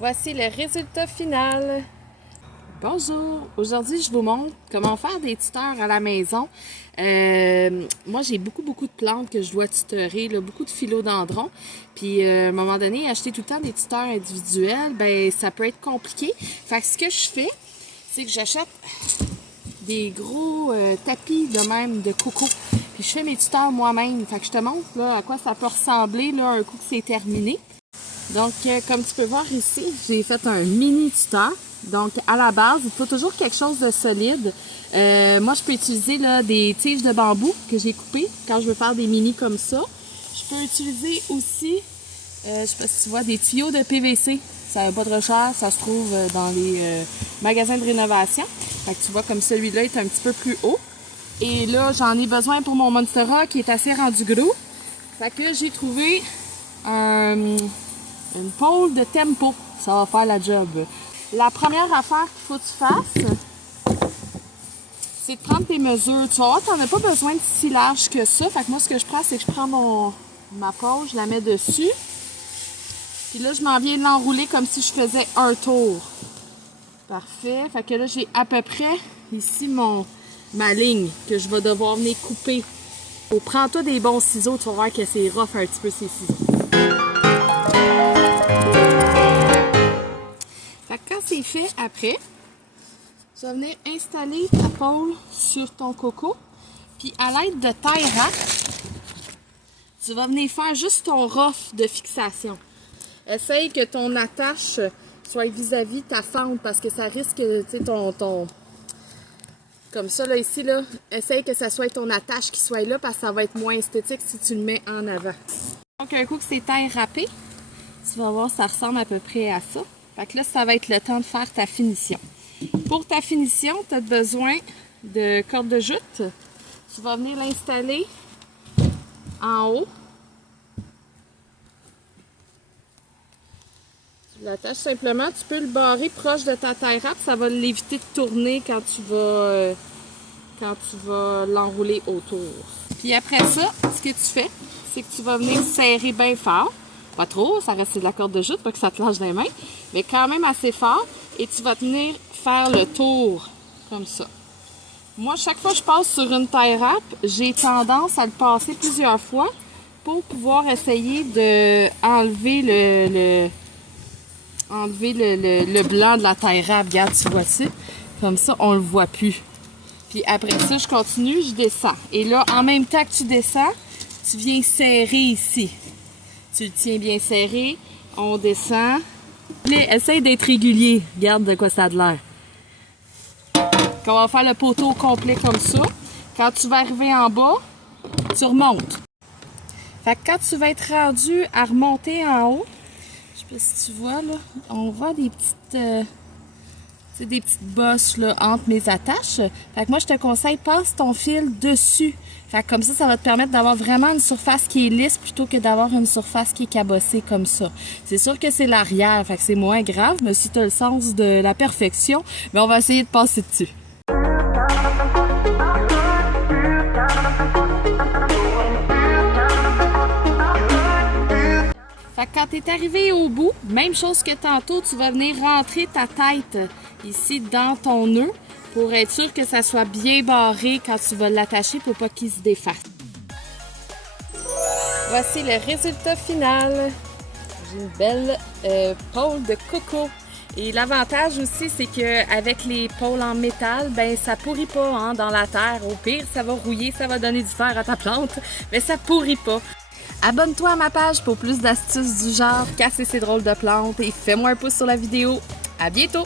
Voici le résultat final. Bonjour! Aujourd'hui, je vous montre comment faire des tuteurs à la maison. Moi, j'ai beaucoup de plantes que je dois tutorer, là, beaucoup de philodendrons. Puis, à un moment donné, acheter tout le temps des tuteurs individuels, ben ça peut être compliqué. Fait que ce que je fais, c'est que j'achète des gros tapis de même de coco. Puis, je fais mes tuteurs moi-même. Fait que je te montre là, à quoi ça peut ressembler là, un coup que c'est terminé. Donc, comme tu peux voir ici, j'ai fait un mini tuteur. Donc, à la base, il faut toujours quelque chose de solide. Moi, je peux utiliser là, des tiges de bambou que j'ai coupées quand je veux faire des mini comme ça. Je peux utiliser aussi, je sais pas si tu vois, des tuyaux de PVC. Ça n'a pas trop cher, ça se trouve dans les magasins de rénovation. Fait que tu vois, comme celui-là est un petit peu plus haut. Et là, j'en ai besoin pour mon Monstera qui est assez rendu gros. Fait que j'ai trouvé une pôle de tempo. Ça va faire la job. La première affaire qu'il faut que tu fasses, c'est de prendre tes mesures. Tu vas voir, tu n'en as pas besoin de si large que ça. Fait que moi, ce que je prends, c'est que je prends ma pôle, je la mets dessus. Puis là, je m'en viens l'enrouler comme si je faisais un tour. Parfait. Fait que là, j'ai à peu près ici ma ligne que je vais devoir venir couper. Prends-toi des bons ciseaux, tu vas voir que c'est rough un petit peu ces ciseaux. Fait que quand c'est fait, après, tu vas venir installer ta pôle sur ton coco. Puis à l'aide de taille rap, tu vas venir faire juste ton rough de fixation. Essaye que ton attache soit vis-à-vis ta fente parce que ça risque, tu sais, comme ça, là, ici, là, essaye que ça soit ton attache qui soit là parce que ça va être moins esthétique si tu le mets en avant. Donc, un coup que c'est taille râpée, tu vas voir, ça ressemble à peu près à ça. Fait que là, ça va être le temps de faire ta finition. Pour ta finition, tu as besoin de corde de jute. Tu vas venir l'installer en haut. Tu l'attaches simplement. Tu peux le barrer proche de ta taille rap. Ça va l'éviter de tourner quand tu vas l'enrouler autour. Puis après ça, ce que tu fais, c'est que tu vas venir serrer bien fort. Pas trop, ça reste de la corde de jute, pas que ça te lâche des mains, mais quand même assez fort. Et tu vas venir faire le tour, comme ça. Moi, chaque fois que je passe sur une taille rap, j'ai tendance à le passer plusieurs fois pour pouvoir essayer de enlever le blanc de la taille rap. Regarde, tu vois-tu? Comme ça, on le voit plus. Puis après ça, je continue, je descends. Et là, en même temps que tu descends, tu viens serrer ici. Tu le tiens bien serré, on descend. Essaye d'être régulier. Regarde de quoi ça a de l'air. On va faire le poteau complet comme ça. Quand tu vas arriver en bas, tu remontes. Fait que quand tu vas être rendu à remonter en haut, je sais pas si tu vois là, on voit des petites bosses là, entre mes attaches. Fait que moi, je te conseille, passe ton fil dessus. Fait que comme ça va te permettre d'avoir vraiment une surface qui est lisse plutôt que d'avoir une surface qui est cabossée comme ça. C'est sûr que c'est l'arrière, fait que c'est moins grave, mais si tu as le sens de la perfection, ben on va essayer de passer dessus. Fait que quand tu es arrivé au bout, même chose que tantôt, tu vas venir rentrer ta tête ici dans ton nœud pour être sûr que ça soit bien barré quand tu vas l'attacher pour pas qu'il se défasse. Voici le résultat final. J'ai une belle pôle de coco. Et l'avantage aussi, c'est qu'avec les pôles en métal, ben ça pourrit pas hein, dans la terre. Au pire, ça va rouiller, ça va donner du fer à ta plante, mais ça pourrit pas. Abonne-toi à ma page pour plus d'astuces du genre, casser ces drôles de plantes et fais-moi un pouce sur la vidéo. À bientôt!